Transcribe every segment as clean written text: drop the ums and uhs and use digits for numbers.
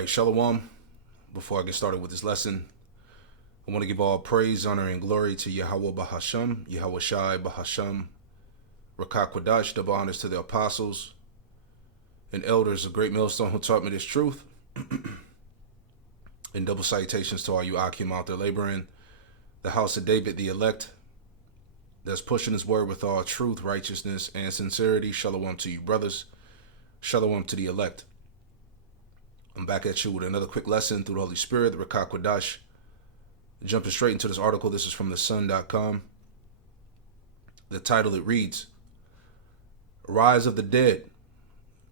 right, Shalom. Before I get started with this lesson, I want to give all praise, honor, and glory to Yahweh Bahasham, Yahweh Shai Bahasham, Rakak Kwadash, double honors to the apostles and elders of Great Millstone who taught me this truth, and double salutations to all you Akim out there laboring, the house of David, the elect, that's pushing his word with all truth, righteousness, and sincerity. Shalom to you, brothers. Shalom to the elect. I'm back at you with another quick lesson through the Holy Spirit, the Rakak Kwadash. Jumping straight into this article. This is from thesun.com. The title, it reads, Rise of the Dead.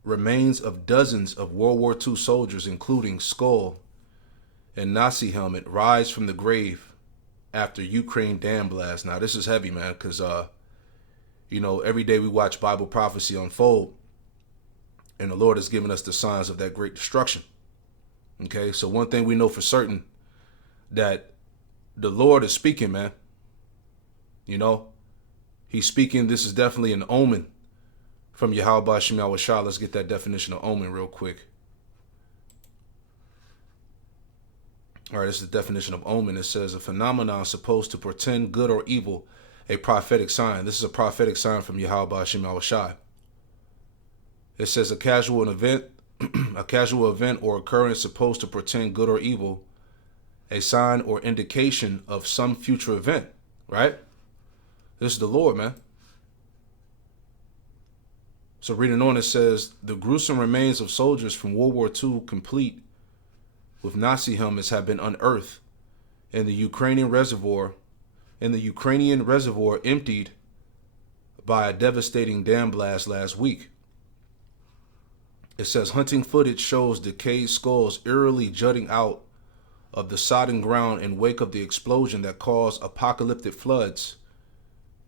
Remains of dozens of World War II soldiers, including skull and Nazi helmet, rise from the grave after Ukraine dam blast. Now, this is heavy, man, because, every day we watch Bible prophecy unfold, and the Lord has given us the signs of that great destruction. Okay, so one thing we know for certain, that the Lord is speaking, man. He's speaking. This is definitely an omen from Yahweh Shem Yahweh Shah. Let's get that definition of omen real quick. All right, this is the definition of omen. It says a phenomenon supposed to portend good or evil, a prophetic sign. This is a prophetic sign from Yahweh Shem Yahweh Shah. It says a casual event or occurrence supposed to portend good or evil, a sign or indication of some future event, right? This is the Lord, man. So reading on, it says, the gruesome remains of soldiers from World War II, complete with Nazi helmets, have been unearthed in the Ukrainian reservoir, emptied by a devastating dam blast last week. It says hunting footage shows decayed skulls eerily jutting out of the sodden ground in wake of the explosion that caused apocalyptic floods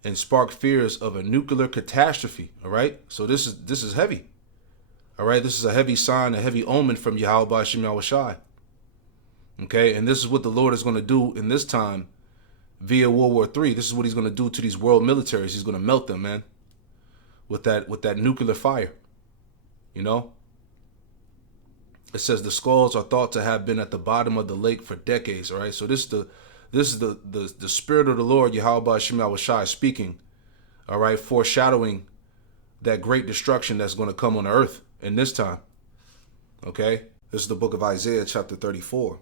and sparked fears of a nuclear catastrophe. All right, so this is heavy. All right, this is a heavy sign, a heavy omen from Yahweh Shem Yahweh Shai. Okay, and this is what the Lord is going to do in this time via World War III. This is what he's going to do to these world militaries. He's going to melt them, man, with that nuclear fire. It says the skulls are thought to have been at the bottom of the lake for decades. All right, so this is the spirit of the Lord, Yahweh Shem Yahweh Shai, speaking. All right, foreshadowing that great destruction that's going to come on earth in this time. Okay, this is the book of Isaiah, chapter 34.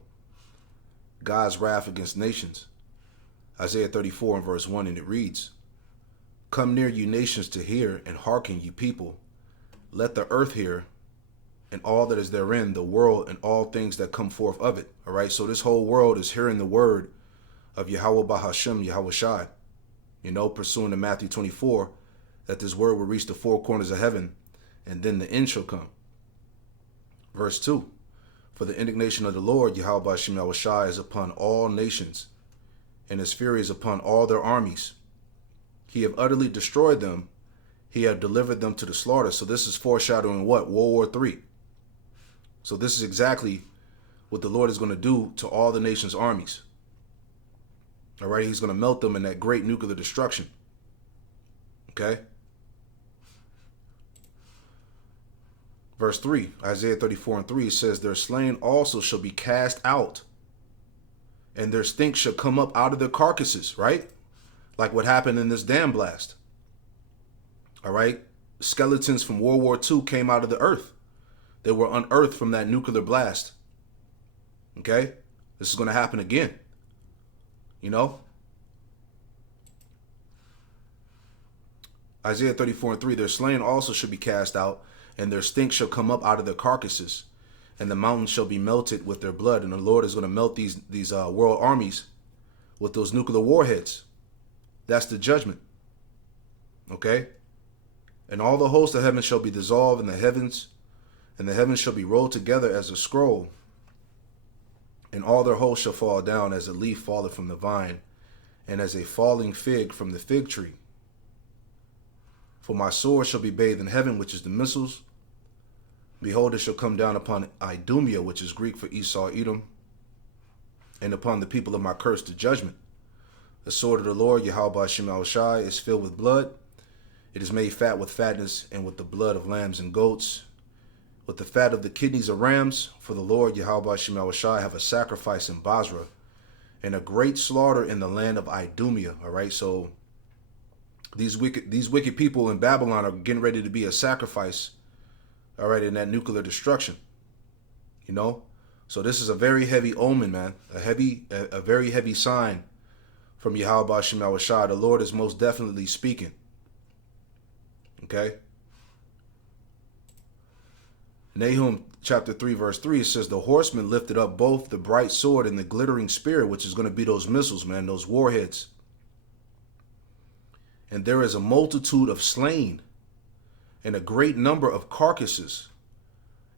God's wrath against nations. Isaiah 34 and verse 1, and it reads, Come near, you nations, to hear, and hearken, you people. Let the earth hear, and all that is therein, the world and all things that come forth of it. All right, so this whole world is hearing the word of Yahweh Bahasham, Yahweh Shai. Pursuing to Matthew 24, that this word will reach the four corners of heaven, and then the end shall come. Verse 2, For the indignation of the Lord, Yahweh Shem Yahweh Shai, is upon all nations, and his fury is upon all their armies. He have utterly destroyed them. He have delivered them to the slaughter. So this is foreshadowing what? World War III. So this is exactly what the Lord is going to do to all the nation's armies. All right, he's going to melt them in that great nuclear destruction. Okay. Verse 3, Isaiah 34 and 3 says, Their slain also shall be cast out, and their stink shall come up out of their carcasses, right? Like what happened in this dam blast. All right, skeletons from World War II came out of the earth. They were unearthed from that nuclear blast. Okay, this is going to happen again. Isaiah 34 and 3, their slain also shall be cast out, and their stink shall come up out of their carcasses, and the mountains shall be melted with their blood. And the Lord is going to melt these world armies with those nuclear warheads. That's the judgment. Okay? And all the hosts of heaven shall be dissolved in the heavens, and the heavens shall be rolled together as a scroll, and all their hosts shall fall down as a leaf falleth from the vine, and as a falling fig from the fig tree. For my sword shall be bathed in heaven, which is the missiles. Behold, it shall come down upon Idumea, which is Greek for Esau, Edom, and upon the people of my curse, the judgment. The sword of the Lord, Yahweh Shem Yahweh Shai, is filled with blood. It is made fat with fatness, and with the blood of lambs and goats, with the fat of the kidneys of rams, for the Lord Yahweh Shema Shai have a sacrifice in Basra, and a great slaughter in the land of Idumea. All right, so these wicked people in Babylon are getting ready to be a sacrifice. All right, in that nuclear destruction. You know, so this is a very heavy omen, man. A very heavy sign from Yahweh Shema Shai. The Lord is most definitely speaking. Okay. Nahum chapter 3 verse 3, it says, the horseman lifted up both the bright sword and the glittering spear, which is going to be those missiles, man, those warheads. And there is a multitude of slain and a great number of carcasses,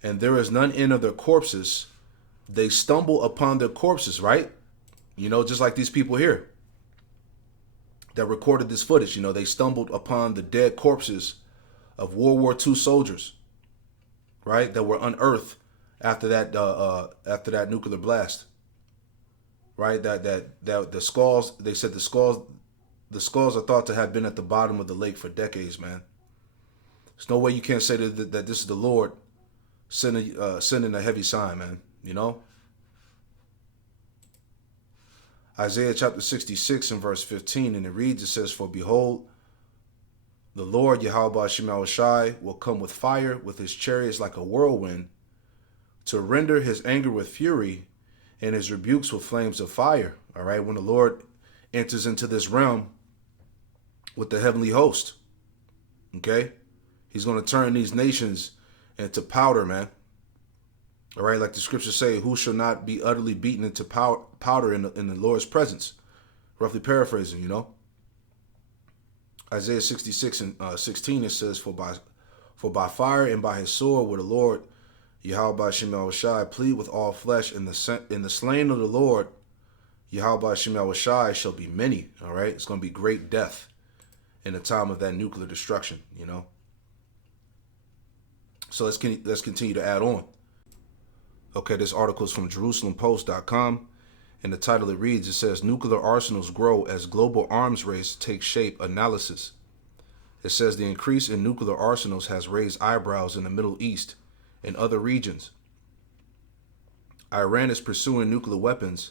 and there is none in of their corpses. They stumble upon their corpses, right? You know, just like these people here that recorded this footage. You know, they stumbled upon the dead corpses of World War II soldiers, right, that were unearthed after that nuclear blast, right? That the skulls, they said the skulls are thought to have been at the bottom of the lake for decades, man. There's no way you can't say that this is the Lord sending a heavy sign, man. You know. Isaiah chapter 66 and verse 15, and it reads, it says, for behold, the Lord Yahweh Shema Shai will come with fire, with his chariots like a whirlwind, to render his anger with fury and his rebukes with flames of fire. All right, when the Lord enters into this realm with the heavenly host, okay, he's going to turn these nations into powder, man. All right, like the scriptures say, who shall not be utterly beaten into powder in the Lord's presence? Roughly paraphrasing, you know. Isaiah 66 and 16, it says, for by fire and by his sword will the Lord Yahweh Shema Shai plead with all flesh, in the slain of the Lord Yahweh Shema Shai shall be many. All right, it's going to be great death in the time of that nuclear destruction, you know. So let's continue to add on. Okay, this article is from JerusalemPost.com, and the title it reads, it says, nuclear arsenals grow as global arms race takes shape, analysis. It says the increase in nuclear arsenals has raised eyebrows in the Middle East and other regions. Iran is pursuing nuclear weapons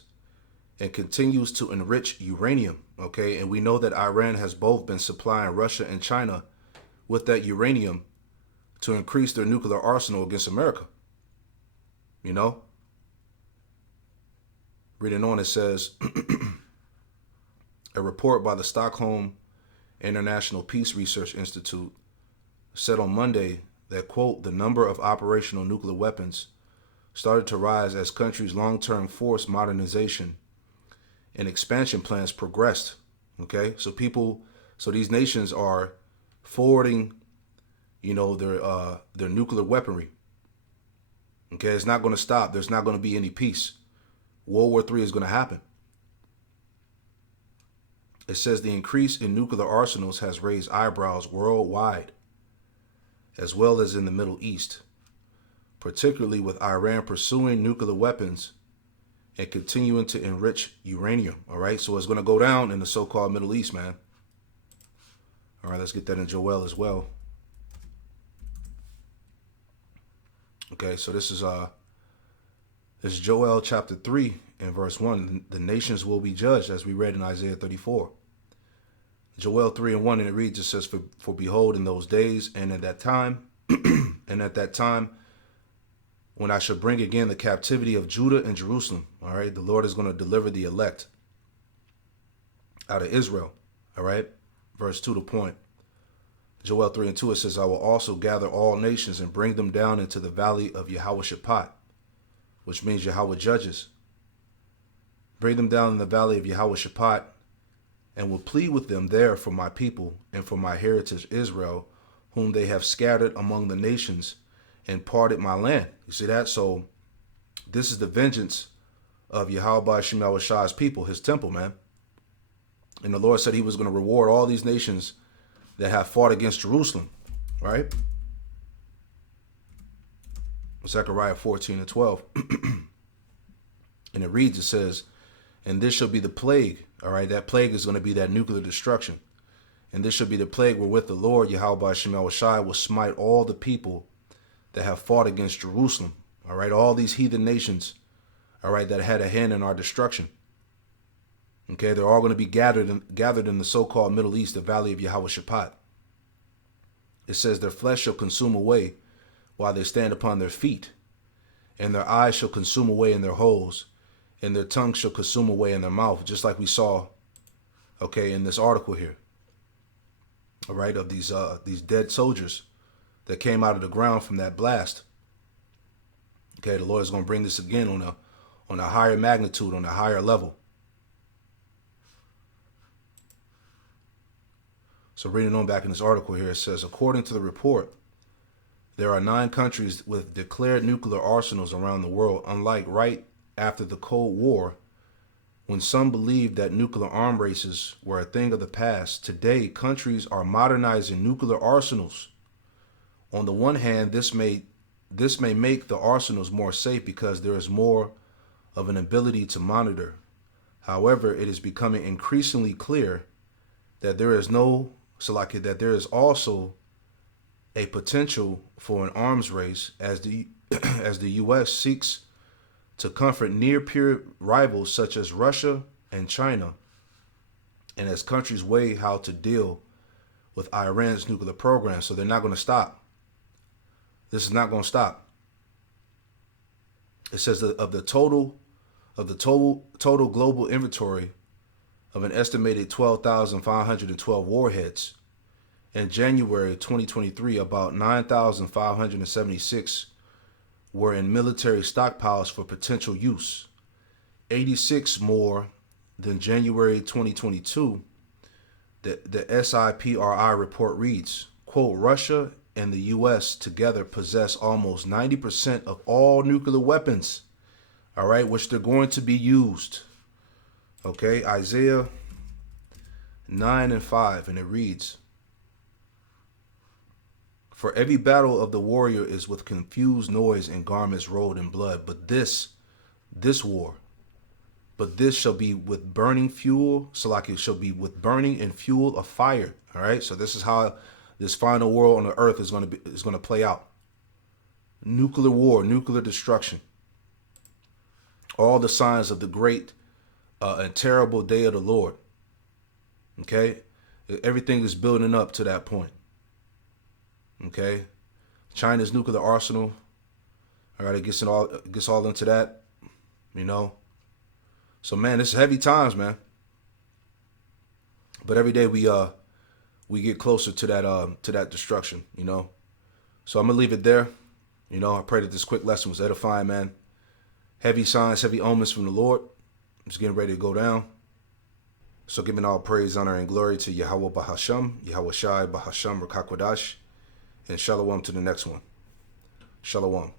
and continues to enrich uranium, okay? And we know that Iran has both been supplying Russia and China with that uranium to increase their nuclear arsenal against America, you know? Reading on, it says, a report by the Stockholm International Peace Research Institute said on Monday that, quote, the number of operational nuclear weapons started to rise as countries' long-term force modernization and expansion plans progressed. Okay, so these nations are forwarding, you know, their nuclear weaponry. Okay, it's not going to stop. There's not going to be any peace. World War III is going to happen. It says the increase in nuclear arsenals has raised eyebrows worldwide, as well as in the Middle East, particularly with Iran pursuing nuclear weapons and continuing to enrich uranium. All right, so it's going to go down in the so-called Middle East, man. All right, let's get that in Joel as well. Okay, so this is Joel chapter 3 and verse 1. The nations will be judged, as we read in Isaiah 34. Joel 3 and 1, and it reads, it says, for behold, in those days and at that time, and at that time, when I shall bring again the captivity of Judah and Jerusalem, all right, the Lord is going to deliver the elect out of Israel, all right, verse 2 to point. Joel 3 and 2, it says, I will also gather all nations and bring them down into the valley of Yahweh Shaphat, which means Yahweh judges. Bring them down in the valley of Yahweh Shaphat, and will plead with them there for my people and for my heritage Israel, whom they have scattered among the nations and parted my land. You see that? So this is the vengeance of Yahweh Shema Shai's people, his temple, man. And the Lord said he was going to reward all these nations that have fought against Jerusalem, right? Zechariah 14 and 12. And it reads, it says, and this shall be the plague. All right, that plague is going to be that nuclear destruction. And this shall be the plague wherewith the Lord Yahweh Shema Shai will smite all the people that have fought against Jerusalem. All right, all these heathen nations, all right, that had a hand in our destruction. Okay, they're all going to be gathered in the so-called Middle East, the valley of Yehoshaphat. It says their flesh shall consume away while they stand upon their feet, and their eyes shall consume away in their holes, and their tongue shall consume away in their mouth, just like we saw, okay, in this article here. All right, of these dead soldiers that came out of the ground from that blast. Okay, the Lord is going to bring this again on a higher magnitude, on a higher level. So reading on back in this article here, it says, according to the report, there are 9 countries with declared nuclear arsenals around the world, unlike right after the Cold War, when some believed that nuclear arm races were a thing of the past. Today, countries are modernizing nuclear arsenals. On the one hand, this may make the arsenals more safe because there is more of an ability to monitor. However, it is becoming increasingly clear that there is also a potential for an arms race as the U.S. seeks to comfort near-peer rivals such as Russia and China, and as countries weigh how to deal with Iran's nuclear program. So they're not going to stop. This is not going to stop. It says that of the total global inventory of an estimated 12,512 warheads, in January 2023, about 9,576 were in military stockpiles for potential use. 86 more than January 2022. The SIPRI report reads, quote, Russia and the U.S. together possess almost 90% of all nuclear weapons, all right, which they're going to be used. Okay, Isaiah 9:5, and it reads, for every battle of the warrior is with confused noise and garments rolled in blood. But this shall be with burning fuel. So like it shall be with burning and fuel of fire. All right. So this is how this final war on the earth is going to play out. Nuclear war, nuclear destruction. All the signs of the great and terrible day of the Lord. Okay. Everything is building up to that point. Okay, China's nuclear arsenal. All right, it gets all into that, you know. So man, this is heavy times, man. But every day we get closer to that destruction, you know. So I'm gonna leave it there. You know, I pray that this quick lesson was edifying, man. Heavy signs, heavy omens from the Lord. It's getting ready to go down. So giving all praise, honor, and glory to Yahweh Bahasham, Yahweh Shai Bahasham Rakakwadash. And shalom to the next one. Shalom.